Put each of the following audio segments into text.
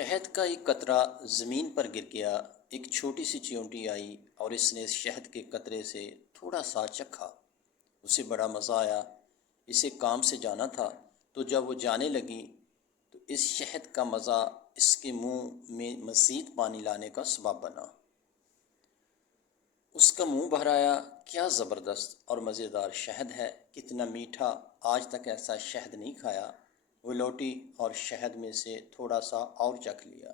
شہد کا ایک قطرہ زمین پر گر گیا۔ ایک چھوٹی سی چیونٹی آئی اور اس نے شہد کے قطرے سے تھوڑا سا چکھا۔ اسے بڑا مزہ آیا۔ اسے کام سے جانا تھا، تو جب وہ جانے لگی تو اس شہد کا مزہ اس کے منہ میں مزید پانی لانے کا سبب بنا۔ اس کا منہ بھر آیا۔ کیا زبردست اور مزیدار شہد ہے، کتنا میٹھا، آج تک ایسا شہد نہیں کھایا۔ وہ لوٹی اور شہد میں سے تھوڑا سا اور چکھ لیا۔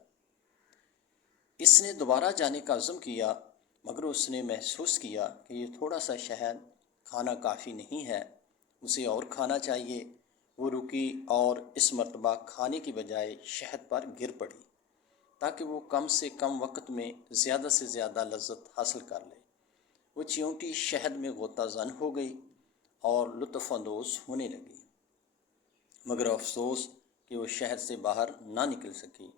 اس نے دوبارہ جانے کا عزم کیا، مگر اس نے محسوس کیا کہ یہ تھوڑا سا شہد کھانا کافی نہیں ہے، اسے اور کھانا چاہیے۔ وہ رکی اور اس مرتبہ کھانے کی بجائے شہد پر گر پڑی تاکہ وہ کم سے کم وقت میں زیادہ سے زیادہ لذت حاصل کر لے۔ وہ چیونٹی شہد میں غوطہ زن ہو گئی اور لطف اندوز ہونے لگی، مگر افسوس کہ وہ شہد سے باہر نہ نکل سکی۔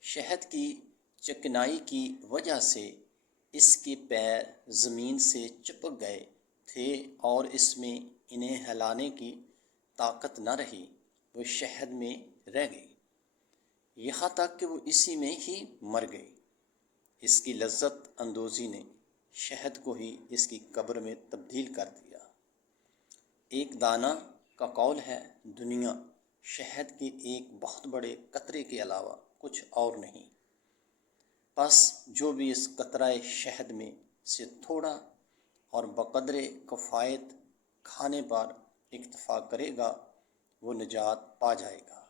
شہد کی چکنائی کی وجہ سے اس کے پیر زمین سے چپک گئے تھے اور اس میں انہیں ہلانے کی طاقت نہ رہی۔ وہ شہد میں رہ گئی، یہاں تک کہ وہ اسی میں ہی مر گئی۔ اس کی لذت اندوزی نے شہد کو ہی اس کی قبر میں تبدیل کر دیا۔ ایک دانا کا قول ہے، دنیا شہد کے ایک بہت بڑے قطرے کے علاوہ کچھ اور نہیں۔ پس جو بھی اس قطرہ شہد میں سے تھوڑا اور بقدر کفایت کھانے پر اکتفا کرے گا، وہ نجات پا جائے گا۔